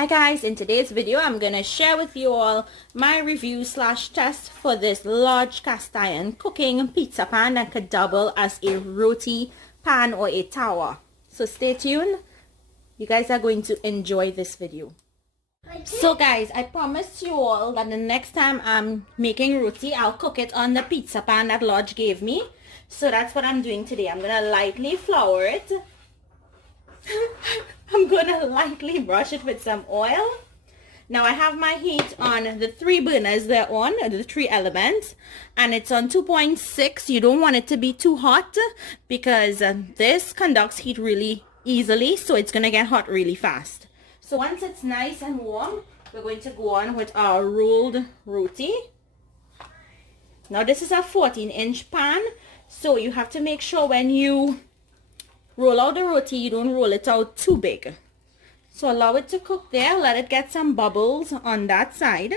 Hi guys, in today's video I'm going to share with you all my review slash test for this large cast iron cooking pizza pan that could double as a roti pan or a tawa. So stay tuned, you guys are going to enjoy this video. So guys, I promised you all that the next time I'm making roti, I'll cook it on the pizza pan that Lodge gave me. So that's what I'm doing today. I'm going to lightly flour it. I'm gonna lightly brush it with some oil. Now I have my heat on the 3 burners they're on, the 3 elements, and it's on 2.6. You don't want it to be too hot because this conducts heat really easily, so it's gonna get hot really fast. So once it's nice and warm, we're going to go on with our rolled roti. Now this is a 14-inch pan, so you have to make sure when you roll out the roti, you don't roll it out too big. So allow it to cook there. Let it get some bubbles on that side.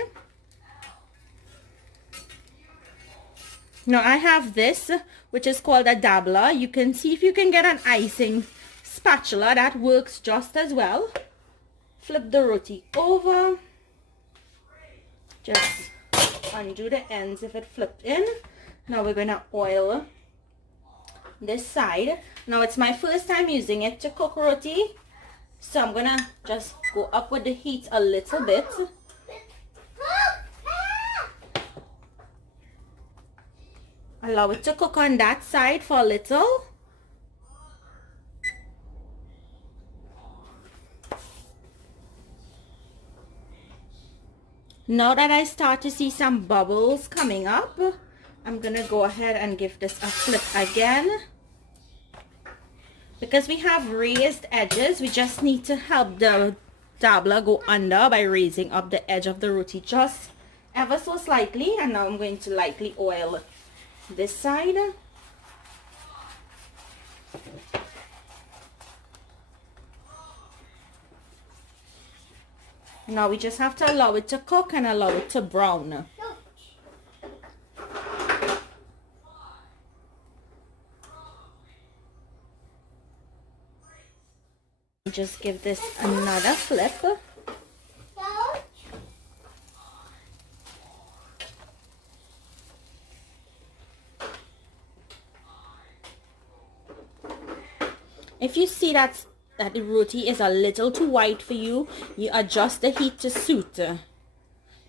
Now I have this, which is called a dabbler. You can see if you can get an icing spatula. That works just as well. Flip the roti over. Just undo the ends if it flipped in. Now we're going to oil this side. Now it's my first time using it to cook roti, so I'm gonna just go up with the heat a little bit. Allow it to cook on that side for a little. Now that I start to see some bubbles coming up, I'm gonna go ahead and give this a flip again. Because we have raised edges, we just need to help the dabbler go under by raising up the edge of the roti just ever so slightly. And now I'm going to lightly oil this side. Now we just have to allow it to cook and allow it to brown. Just give this another flip. If you see that the roti is a little too white for you, you adjust the heat to suit.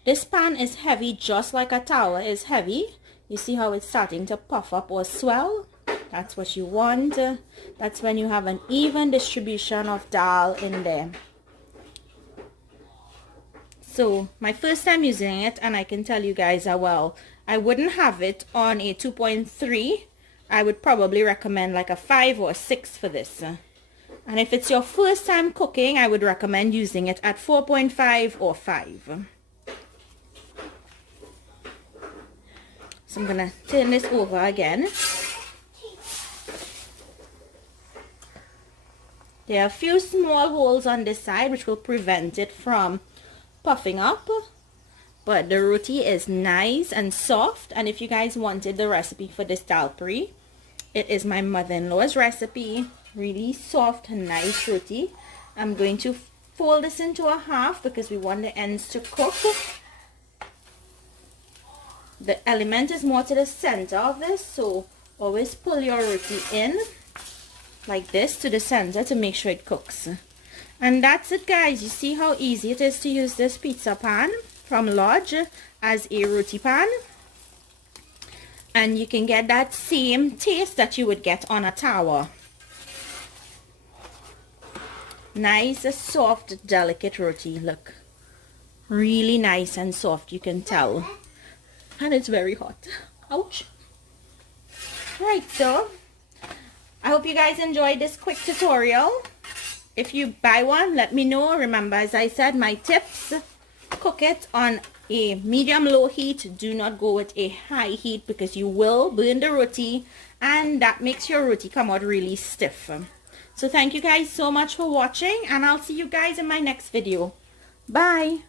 This pan is heavy just like a towel is heavy. You see how it's starting to puff up or swell? That's what you want. That's when you have an even distribution of dal in there. So my first time using it, and I can tell you guys well, I wouldn't have it on a 2.3. I would probably recommend like a 5 or 6 for this. And if it's your first time cooking, I would recommend using it at 4.5 or 5. So I'm gonna turn this over again. There are a few small holes on this side which will prevent it from puffing up, but the roti is nice and soft. And if you guys wanted the recipe for this Dhalpuri, it is my mother-in-law's recipe. Really soft and nice roti. I'm going to fold this into a half because we want the ends to cook. The element is more to the center of this, so always pull your roti in like this to the center to make sure it cooks. And that's it guys. You see how easy it is to use this pizza pan from Lodge as a roti pan, and you can get that same taste that you would get on a tawa. Nice soft delicate roti. Look, really nice and soft, you can tell, and it's very hot. Ouch. Right, so I hope you guys enjoyed this quick tutorial. If you buy one, let me know. Remember, as I said, my tips: cook it on a medium-low heat. Do not go with a high heat because you will burn the roti, and that makes your roti come out really stiff. So thank you guys so much for watching, and I'll see you guys in my next video. Bye.